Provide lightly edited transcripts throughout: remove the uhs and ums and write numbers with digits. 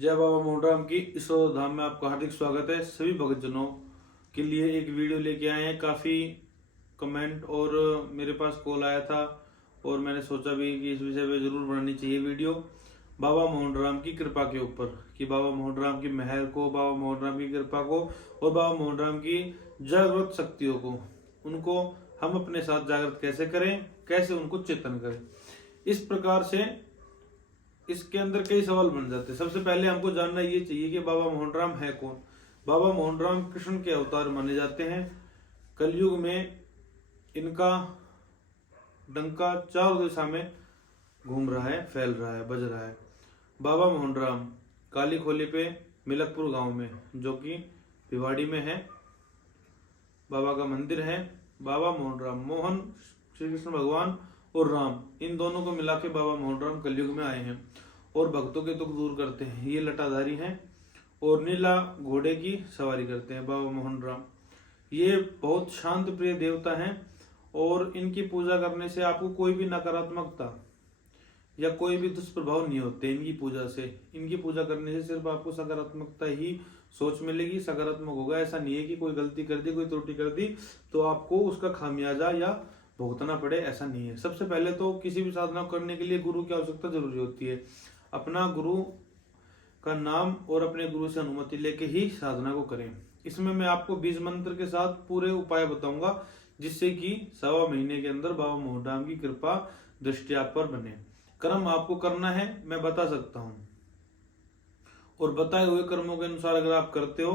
जय बाबा मोहनराम की इस धाम में आपका हार्दिक स्वागत है। सभी भक्तजनों के लिए एक वीडियो लेके आए हैं। काफ़ी कमेंट और मेरे पास कॉल आया था और मैंने सोचा भी कि इस विषय पे जरूर बनानी चाहिए वीडियो। बाबा मोहनराम की कृपा के ऊपर कि बाबा मोहनराम की महर को, बाबा मोहनराम की कृपा को और बाबा मोहनराम की जागृत शक्तियों को, उनको हम अपने साथ जागृत कैसे करें, कैसे उनको चेतन करें। इस प्रकार से इसके अंदर कई सवाल बन जाते हैं। सबसे पहले हमको जानना ये चाहिए कि बाबा मोहनराम है कौन। बाबा मोहनराम कृष्ण के अवतार माने जाते हैं। कलयुग में इनका डंका चारों दिशा में घूम रहा है, फैल रहा है, बज रहा है। बाबा मोहनराम काली खोली पे मिलकपुर गांव में, जो कि भिवाड़ी में है, बाबा का मंदिर है। बाबा मोहनराम, मोहन श्री कृष्ण भगवान और राम, इन दोनों को मिला के बाबा मोहनराम कलयुग में आए हैं और भक्तों के दुख दूर करते हैं। ये लटाधारी हैं और नीला घोड़े की सवारी करते हैं बाबा मोहनराम। ये बहुत शांत प्रिय देवता हैं और इनकी पूजा करने से आपको कोई भी नकारात्मकता या कोई भी दुष्प्रभाव नहीं होते इनकी पूजा से। इनकी पूजा करने से सिर्फ आपको सकारात्मकता ही सोच मिलेगी, सकारात्मक होगा। ऐसा नहीं है कि कोई गलती कर दी, कोई त्रुटि कर दी तो आपको उसका खामियाजा या भुगतना पड़े, ऐसा नहीं है। सबसे पहले तो किसी भी साधना करने के लिए गुरु की आवश्यकता जरूरी होती है। अपना गुरु का नाम और अपने गुरु से अनुमति लेके ही साधना को करें। इसमें मैं आपको बीज मंत्र के साथ पूरे उपाय बताऊंगा, जिससे कि 1.25 महीने के अंदर बाबा मोहनराम की कृपा दृष्टि आप पर बने। कर्म आपको करना है, मैं बता सकता हूँ, और बताए हुए कर्मों के अनुसार अगर आप करते हो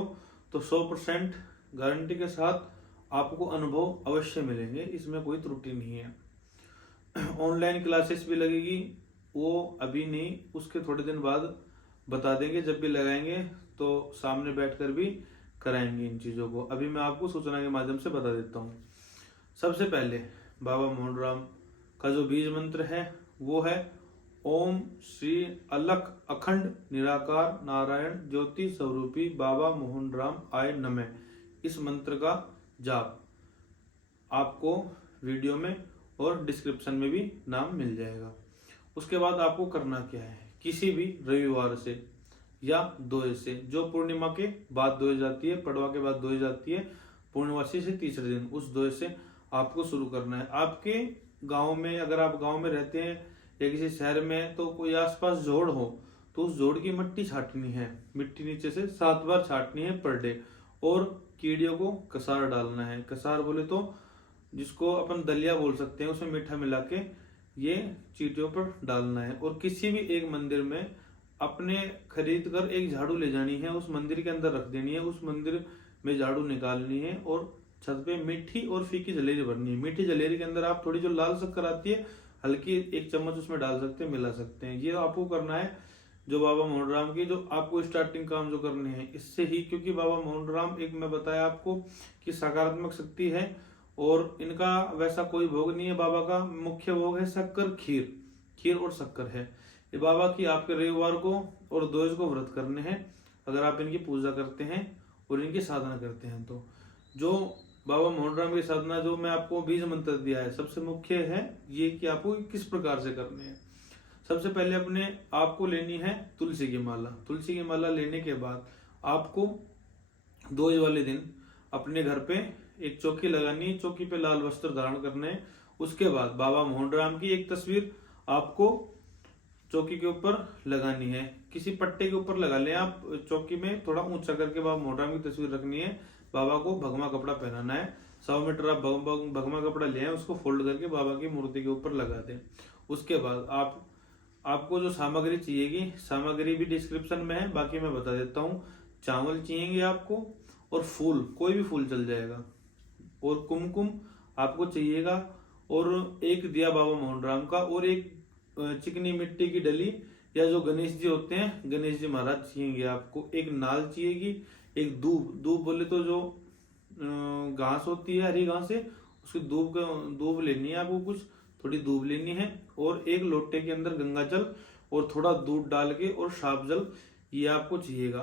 तो 100% गारंटी के साथ आपको अनुभव अवश्य मिलेंगे। इसमें कोई त्रुटि नहीं है। ऑनलाइन क्लासेस भी लगेगी, वो अभी नहीं, उसके थोड़े दिन बाद बता देंगे। जब भी लगाएंगे तो सामने बैठकर भी कराएंगे इन चीज़ों को। अभी मैं आपको सूचना के माध्यम से बता देता हूँ। सबसे पहले बाबा मोहनराम का जो बीज मंत्र है वो है ओम श्री अलख अखंड निराकार नारायण ज्योति स्वरूपी बाबा मोहनराम आय नमः। इस मंत्र का जाप आपको वीडियो में और डिस्क्रिप्शन में भी नाम मिल जाएगा। उसके बाद आपको करना क्या है, किसी भी रविवार से या दोए से, जो पूर्णिमा के बाद दोए जाती है, पड़वा के बाद दोए जाती है, पूर्णवासी से तीसरे दिन, उस दोए से आपको शुरू करना है। आपके गांव में, अगर आप गांव में रहते हैं या किसी शहर में, तो कोई आसपास जोड़ हो तो उस जोड़ की मिट्टी छाटनी है। मिट्टी नीचे से 7 बार छाटनी है पर डे। और कीड़ियों को कसार डालना है। कसार बोले तो जिसको अपन दलिया बोल सकते हैं, उसमें मीठा मिला के ये चीटियों पर डालना है। और किसी भी एक मंदिर में अपने खरीद कर एक झाड़ू ले जानी है, उस मंदिर के अंदर रख देनी है, उस मंदिर में झाड़ू निकालनी है और छत पे मीठी और फीकी जलेरी भरनी है। मीठी जलेरी के अंदर आप थोड़ी जो लाल शक्कर आती है, हल्की 1 चम्मच उसमें डाल सकते हैं, मिला सकते हैं। ये आपको करना है जो बाबा मोहनराम की, जो आपको स्टार्टिंग काम जो करने हैं इससे ही। क्योंकि बाबा मोहनराम, एक मैं बताया आपको कि सकारात्मक शक्ति है और इनका वैसा कोई भोग नहीं है। बाबा का मुख्य भोग है शक्कर, खीर। खीर और शक्कर है ये बाबा की। आपके रविवार को और दोज को व्रत करने हैं अगर आप इनकी पूजा करते हैं और इनकी साधना करते हैं। तो जो बाबा मोहनराम की साधना जो मैं आपको बीज मंत्र दिया है, सबसे मुख्य है ये कि आपको किस प्रकार से करने हैं। सबसे पहले अपने आपको लेनी है तुलसी की माला। तुलसी की माला लेने के बाद आपको दोज वाले दिन अपने घर पे एक चौकी लगानी है, चौकी पे लाल वस्त्र धारण करने हैं। उसके बाद बाबा मोहनराम की एक तस्वीर आपको चौकी के ऊपर लगानी है। किसी पट्टे के ऊपर लगा लें आप, चौकी में थोड़ा ऊंचा करके बाबा मोहनराम की तस्वीर रखनी है। बाबा को भगवा कपड़ा पहनाना है। 100 मीटर आप भगवा कपड़ा ले आए, उसको फोल्ड करके बाबा की मूर्ति के ऊपर लगा दें। उसके बाद आपको जो सामग्री चाहिएगी, सामग्री भी डिस्क्रिप्शन में है, बाकी मैं बता देता हूँ। चावल चाहिए आपको और फूल, कोई भी फूल चल जाएगा, और कुमकुम आपको चाहिएगा, और एक दिया बाबा मोहनराम का, और एक चिकनी मिट्टी की डली, या जो गणेश जी होते हैं, गणेश जी महाराज चाहिए आपको। एक नाल चाहिएगी, एक दूब। दूब बोले तो जो घास होती है, हरी घास है, उसकी दूब लेनी है आपको, कुछ थोड़ी दूब लेनी है। और एक लोटे के अंदर गंगा जल और थोड़ा दूध डाल के और साफ जल, ये आपको चाहिएगा।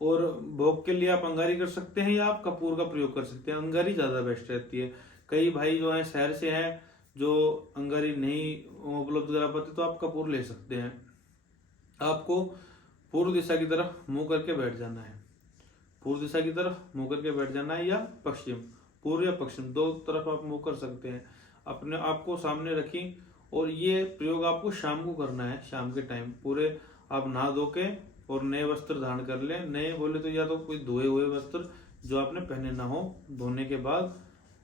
और भोग के लिए आप अंगारी कर सकते हैं या आप कपूर का प्रयोग कर सकते हैं। अंगारी ज्यादा बेस्ट रहती है। कई भाई जो है शहर से हैं, जो अंगारी नहीं उपलब्ध करा पाते, तो आप कपूर ले सकते हैं। आपको पूर्व दिशा की तरफ मुंह करके बैठ जाना है। पूर्व दिशा की तरफ मुंह करके बैठ जाना है, या पश्चिम, पूर्व या पश्चिम, दो तरफ आप मुंह कर सकते हैं। अपने आप को सामने रखी, और ये प्रयोग आपको शाम को करना है। शाम के टाइम पूरे आप नहा धो के और नए वस्त्र धारण कर लें। नए बोले तो या तो कोई धोए हुए वस्त्र जो आपने पहने ना हो, धोने के बाद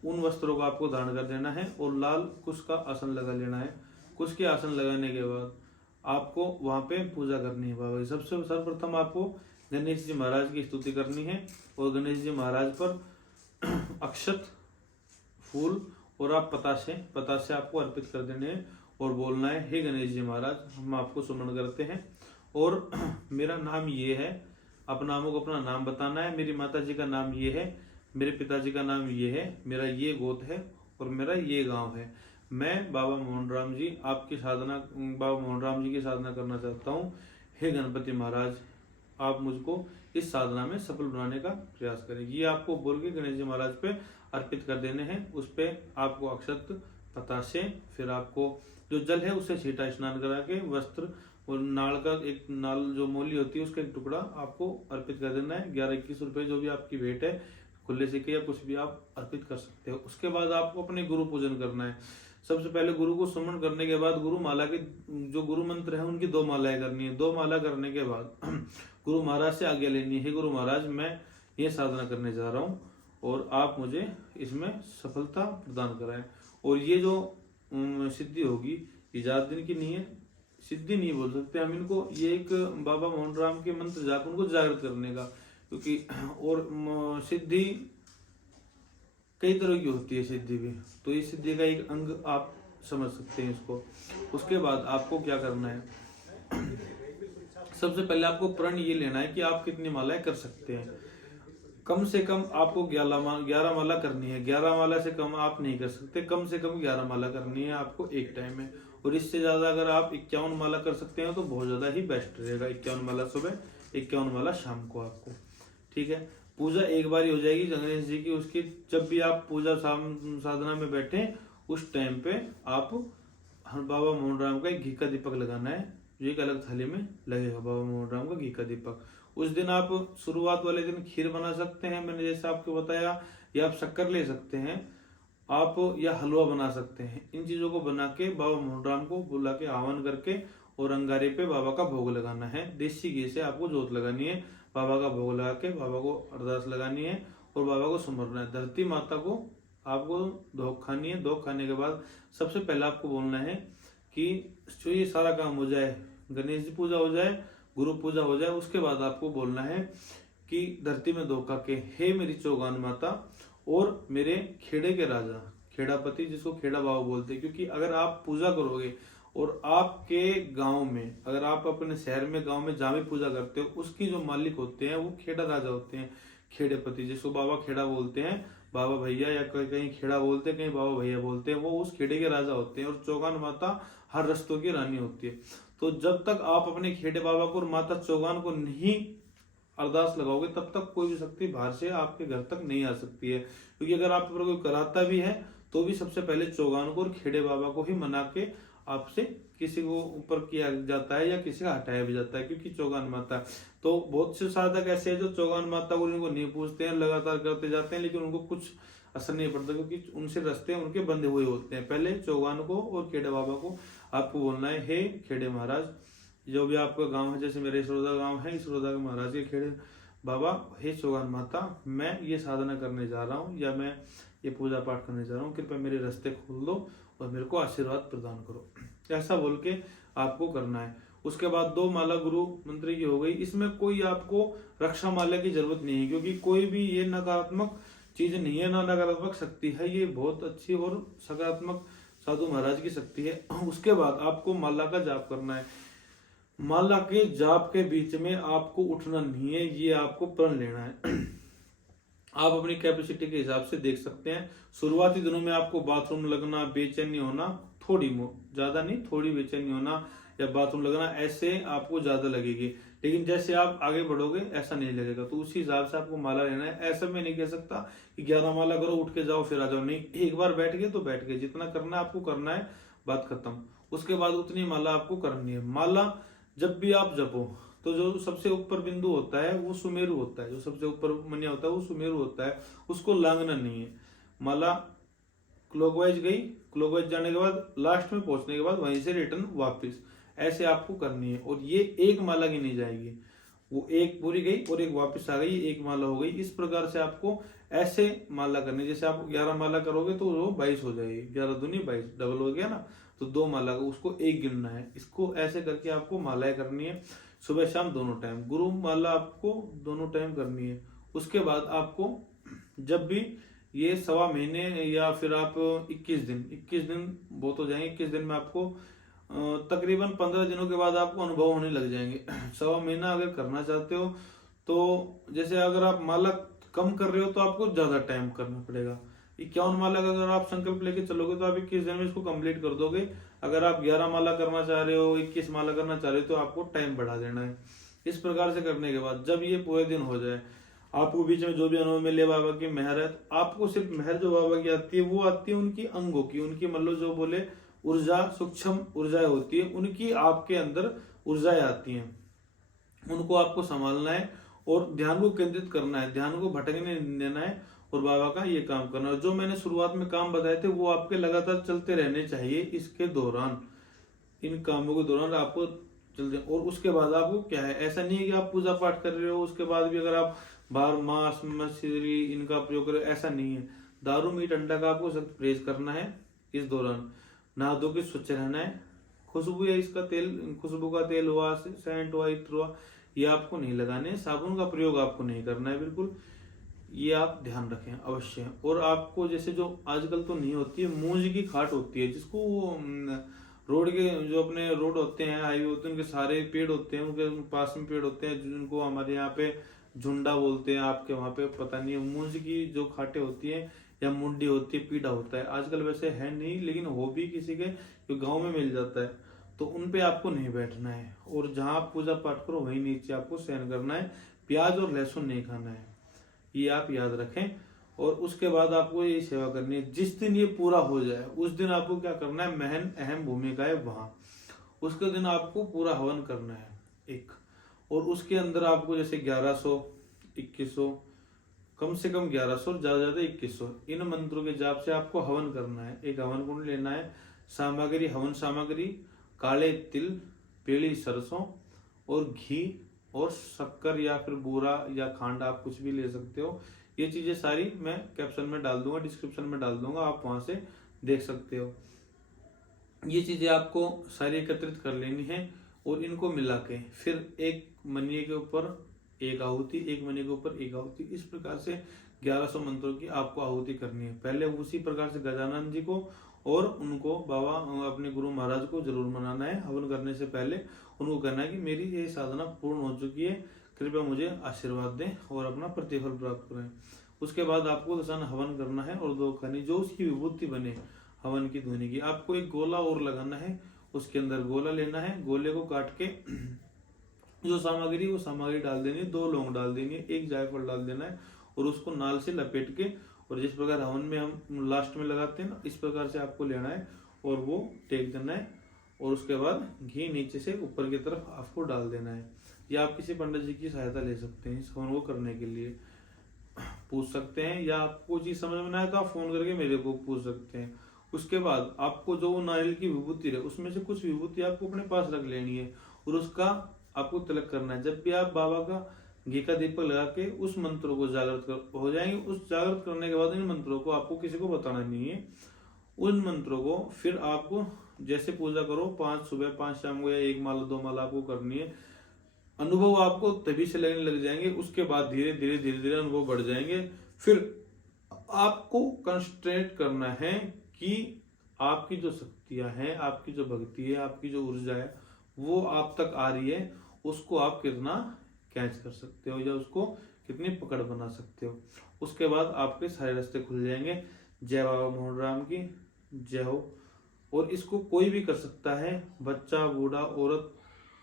उन वस्त्रों को आपको धारण कर लेना है, और लाल कुश का आसन लगा लेना है। कुश के आसन लगाने के बाद आपको वहां पे पूजा करनी है बाबा की। सबसे सर्वप्रथम आपको गणेश जी महाराज की स्तुति करनी है, और गणेश जी महाराज पर अक्षत, फूल और आप पतासे आपको अर्पित कर देने हैं, और बोलना है, हे गणेश जी महाराज, हम आपको सुमन करते हैं, और मेरा नाम ये है। अपना नामों को अपना नाम बताना है। मेरी माता जी का नाम ये है, मेरे पिताजी का नाम ये है, मेरा ये गोत्र है, और मेरा ये गांव है। मैं बाबा मोहन राम जी बाबा मोहन राम जी की साधना करना चाहता हूँ। हे गणपति महाराज, आप मुझको इस साधना में सफल बनाने का प्रयास करें। ये आपको बोल के गणेश जी महाराज पे अर्पित कर देने हैं। उस पे आपको अक्षत, पतासे, फिर आपको जो जल है उससे छींटा स्नान करा के वस्त्र और नाल का एक नाल जो मोली होती है उसका एक टुकड़ा आपको अर्पित कर देना है। 11-21 रुपए जो भी आपकी भेंट है, खुले सिक्के या कुछ भी आप अर्पित कर सकते हो। उसके बाद आपको अपने गुरु पूजन करना है। सबसे पहले गुरु को सुमन करने के बाद गुरु माला के जो गुरु मंत्र है उनकी 2 मालाएं करनी है। 2 माला करने के बाद गुरु महाराज से आज्ञा लेनी है, गुरु महाराज मैं ये साधना करने जा रहा हूँ और आप मुझे इसमें सफलता प्रदान कराएं। और ये जो सिद्धि होगी ये ज्यादा दिन की नहीं है, सिद्धि नहीं बोल सकते हम इनको, ये एक बाबा मोहन राम के मंत्र जाकर उनको जागृत करने का, क्योंकि और सिद्धि कई तरह की होती है सिद्धि भी, तो इस सिद्धि का एक अंग आप समझ सकते हैं इसको। उसके बाद आपको क्या करना है, सबसे पहले आपको प्रण ये लेना है कि आप कितनी मालाएं कर सकते हैं। कम से कम आपको 11 माला करनी है। 11 माला से कम आप नहीं कर सकते, कम से कम 11 माला करनी है आपको एक टाइम में। और इससे ज्यादा अगर आप 51 माला कर सकते हैं तो बहुत ज्यादा ही बेस्ट रहेगा। 51 माला सुबह, 51 माला शाम को आपको, ठीक है। पूजा एक बार ही हो जाएगी गणेश जी की। उसकी जब भी आप पूजा साधना में बैठे उस टाइम पे आप बाबा मोहन राम का एक घी का दीपक लगाना है, जो एक अलग थाली में लगेगा बाबा मोहन राम का घी का दीपक। उस दिन आप शुरुआत वाले दिन खीर बना सकते हैं, मैंने जैसे आपको बताया, या आप शक्कर ले सकते हैं आप, या हलवा बना सकते हैं। इन चीजों को बना के बाबा मोहन राम को बुला के आह्वान करके और अंगारे पे बाबा का भोग लगाना है। देसी घी से आपको जोत लगानी है, बाबा का भोग लगा के बाबा को अरदास लगानी है और बाबा को सुमरना है। धरती माता को आपको धोख खानी है। धोख खाने के बाद सबसे पहले आपको बोलना है कि जो ये सारा काम हो जाए, गणेश जी पूजा हो जाए, गुरु पूजा हो जाए, उसके बाद आपको बोलना है कि धरती में धोखा के, हे मेरी चौगान माता और मेरे खेड़े के राजा, खेड़ापति जिसको खेड़ा बाबा बोलते हैं, क्योंकि अगर आप पूजा करोगे और आपके गांव में, अगर आप अपने शहर में गांव में जहाँ भी पूजा करते हो, उसकी जो मालिक होते हैं वो खेड़ा राजा होते हैं, खेड़ेपति जिसको बाबा खेड़ा बोलते हैं, बाबा भैया, या कहीं खेड़ा बोलते हैं, कहीं बाबा भैया बोलते हैं, वो उस खेड़े के राजा होते हैं। और चौगान माता हर रस्तों की रानी होती है। तो जब तक आप अपने खेड़े बाबा को और माता चौगान को नहीं अरदास लगाओगे तब तक कोई भी शक्ति बाहर से आपके घर तक नहीं आ सकती है। क्योंकि अगर आप पर कोई कराता भी है तो भी सबसे पहले चौगान को और खेड़े बाबा को ही मना के आपसे किसी को ऊपर किया जाता है या किसी का हटाया भी जाता है, क्योंकि चौगान माता। तो बहुत से साधक ऐसे हैं जो चौगान माता को उनको नहीं पूछते हैं, लगातार करते जाते हैं, लेकिन उनको कुछ असर नहीं पड़ता, क्योंकि उनसे रास्ते उनके बंधे हुए होते हैं। पहले चौगान को और खेड़े बाबा को आपको बोलना है, हे खेड़े महाराज, जो भी आपका गांव है, जैसे मेरे इसरोदा गांव है, इसरोदा के महाराज के खेड़े बाबा, हे चौगान माता, मैं ये साधना करने जा रहा हूँ या मैं ये पूजा पाठ करने जा रहा हूँ, कृपया मेरे रास्ते खोल दो और मेरे को आशीर्वाद प्रदान करो, ऐसा बोल के आपको करना है। उसके बाद 2 माला गुरु मंत्र की हो गई। इसमें कोई आपको रक्षा माला की जरूरत नहीं है, क्योंकि कोई भी ये नकारात्मक चीज नहीं है, ना नकारात्मक शक्ति है, ये बहुत अच्छी और सकारात्मक साधु महाराज की शक्ति है। उसके बाद आपको माला का जाप करना है। माला के जाप के बीच में आपको उठना नहीं है, ये आपको प्रण लेना है। आप अपनी कैपेसिटी के हिसाब से देख सकते हैं। शुरुआती दिनों में आपको बाथरूम लगना, बेचैनी होना, थोड़ी ज्यादा नहीं, थोड़ी बेचैनी होना या बाथरूम लगना, ऐसे आपको ज्यादा लगेगी, लेकिन जैसे आप आगे बढ़ोगे ऐसा नहीं लगेगा। तो उसी हिसाब से आपको माला लेना है। ऐसा मैं नहीं कह सकता कि 11 माला करो, उठ के जाओ फिर आ जाओ, नहीं, एक बार बैठ गए तो बैठ गए, जितना करना है आपको करना है, बात खत्म। उसके बाद उतनी माला आपको करनी है। माला जब भी आप जपो तो जो सबसे ऊपर बिंदु होता है वो सुमेरु होता है, जो सबसे ऊपर मनिया होता है वो सुमेरु होता है, उसको लांघना नहीं है। माला क्लॉकवाइज गई, क्लॉकवाइज जाने के बाद लास्ट में पहुंचने के बाद वहीं से रिटर्न वापस, ऐसे आपको करनी है। और ये एक माला की नहीं जाएगी, वो एक पूरी गई और एक वापस आ गई, एक माला हो गई। इस प्रकार से आपको ऐसे माला करनी है। जैसे आप 11 माला करोगे तो वो 22 हो जाएगी, 11 दूनी 22, डबल हो गया ना। तो 2 माला को उसको एक गिनना है। इसको ऐसे करके आपको मालाएं करनी है, सुबह शाम दोनों टाइम। गुरु माला आपको दोनों टाइम करनी है। उसके बाद आपको जब भी ये 1.25 महीने या फिर आप 21 दिन बहुत हो जाएंगे। 21 दिन में आपको तकरीबन 15 दिनों के बाद आपको अनुभव होने लग जाएंगे। 1.25 महीना अगर करना चाहते हो तो जैसे अगर आप माला कम कर रहे हो तो आपको ज्यादा टाइम करना पड़ेगा। 51 माला का अगर आप संकल्प लेके चलोगे तो आप 21 दिन में इसको कंप्लीट कर दोगे। अगर आप 11 माला करना चाह रहे हो, 21 माला करना चाह रहे हो तो आपको टाइम बढ़ा देना है। इस प्रकार से करने के बाद जब ये पूरे दिन हो जाए, आपको बीच में जो भी अनुभव मिले बाबा की मेहर है, आपको सिर्फ मेहर जो बाबा की आती है वो आती है उनकी अंगों की, उनकी मतलब जो बोले ऊर्जा, सूक्ष्म ऊर्जाएं होती है उनकी, आपके अंदर ऊर्जाएं आती हैं, उनको आपको संभालना है और ध्यान को केंद्रित करना है, ध्यान को भटकने नहीं देना है और बाबा का ये काम करना है। जो मैंने शुरुआत में काम बताए थे वो आपके लगातार चलते रहने चाहिए। इसके दौरान, इन कामों के दौरान आपको चलते, और उसके बाद आपको क्या है, ऐसा नहीं है कि आप पूजा पाठ कर रहे हो उसके बाद भी अगर आप बाहर मांस मछली इनका प्रयोग करें, ऐसा नहीं है। दारू मीट अंडा का आपको सख्त परहेज करना है। इस दौरान नहा धो के स्वच्छ रहना है। खुशबू या इसका तेल, खुशबू का तेल हुआ, सेंट हुआ, इत्र हुआ, ये आपको नहीं लगाने। साबुन का प्रयोग आपको नहीं करना है बिल्कुल, ये आप ध्यान रखें अवश्य। और आपको जैसे जो आजकल तो नहीं होती है, मूंज की खाट होती है, जिसको वो रोड के जो अपने रोड होते हैं, हाईवे होते हैं, उनके सारे पेड़ होते हैं, उनके पास में पेड़ होते हैं जिनको हमारे यहाँ पे झुंडा बोलते हैं, आपके वहां पे पता नहीं है। मूंज की जो खाटें होती हैं या मुंडी होती है, पीड़ा होता है, आजकल वैसे है नहीं लेकिन हो भी किसी के जो गाँव में मिल जाता है, तो उन पे आपको नहीं बैठना है। और जहां आप पूजा पाठ करो वहीं नीचे आपको शयन करना है। प्याज और लहसुन नहीं खाना है, ये आप याद रखें। और उसके बाद आपको ये सेवा करनी है। जिस दिन ये पूरा हो जाए उस दिन आपको क्या करना है, महन अहम भूमिका है वहां, उसके दिन आपको पूरा हवन करना है एक। और उसके अंदर आपको जैसे 1100, 2100, कम से कम 1100 और ज्यादा ज्यादा 2100 इन मंत्रों के जाप से आपको हवन करना है। एक हवन कुंड लेना है। सामग्री, हवन सामग्री काले तिल, पीली सरसों और घी और शक्कर या फिर बूरा या खांड, आप कुछ भी ले सकते हो। ये चीजें सारी मैं कैप्शन में डाल दूंगा, डिस्क्रिप्शन में डाल दूंगा, आप वहां से देख सकते हो। ये चीजें आपको सारी एकत्रित कर लेनी है और इनको मिला के फिर एक मनिये के ऊपर एक आहुति, एक मनी के ऊपर एक आहुति, इस प्रकार से 1100 मंत्रों की आपको आहुति करनी है। पहले उसी प्रकार से गजानन जी को और उनको बाबा अपने गुरु महाराज को जरूर मनाना है। हवन करने से पहले उनको कहना है कि मेरी ये साधना पूर्ण हो चुकी है, कृपया मुझे आशीर्वाद दें और अपना प्रतिफल प्राप्त करें। उसके बाद आपको दशान हवन करना है और 2 खनी जो उसकी विभूति बने हवन की धुनी की, आपको एक गोला और लगाना है। उसके अंदर गोला लेना है, गोले को काट के जो सामग्री वो सामग्री डाल देनी है, 2 लौंग डाल देनी है, 1 जायफल डाल देना है और उसको नाल से लपेट के, और जिस प्रकार हवन में हम लास्ट में लगाते हैं ना, इस प्रकार से आपको लेना है और वो टेक देना है। और उसके बाद घी नीचे से ऊपर की तरफ आपको डाल देना है। या आप किसी पंडित जी की सहायता ले सकते हैं इस हवन को करने के लिए, पूछ सकते हैं, या आपको चीज समझ में ना आए तो आप फोन करके मेरे को पूछ सकते हैं। उसके बाद आपको जो नारियल की विभूति है उसमें से कुछ विभूति आपको अपने पास रख लेनी है और उसका आपको तिलक करना है। जब भी आप बाबा का घी का दीपक लगा के उस मंत्रों को जागृत हो जाएंगे, उस जागृत करने के बाद इन मंत्रों को आपको किसी को बताना नहीं है। उन मंत्रों को फिर आपको जैसे पूजा करो, 5 सुबह 5 शाम को, या 1 माला 2 माला आपको करनी है। अनुभव आपको तभी से लगने लग जाएंगे, उसके बाद धीरे धीरे धीरे धीरे अनुभव बढ़ जाएंगे। फिर आपको कंसंट्रेट करना है कि आपकी जो शक्तियां हैं, आपकी जो भक्ति है, आपकी जो ऊर्जा है वो आप तक आ रही है, उसको आप कितना कैच कर सकते हो या उसको कितनी पकड़ बना सकते हो। उसके बाद आपके सारे रास्ते खुल जाएंगे। जय बाबा मोहन राम की जय हो। और इसको कोई भी कर सकता है, बच्चा, बूढ़ा, औरत,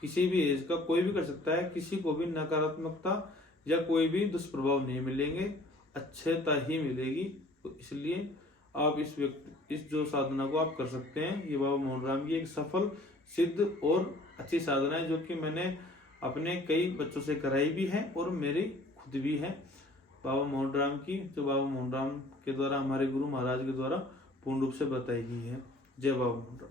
किसी भी एज का कोई भी कर सकता है। किसी को भी नकारात्मकता या कोई भी दुष्प्रभाव नहीं मिलेंगे, अच्छता ही मिलेगी। तो इसलिए आप इस जो साधना को आप कर सकते हैं। ये बाबा मोहन राम की एक सफल, सिद्ध और अच्छी साधना है जो कि मैंने अपने कई बच्चों से कराई भी है और मेरी खुद भी है बाबा मोहनराम की, जो बाबा मोहनराम के द्वारा, हमारे गुरु महाराज के द्वारा पूर्ण रूप से बताई गई है। जय बाबा मोहनराम।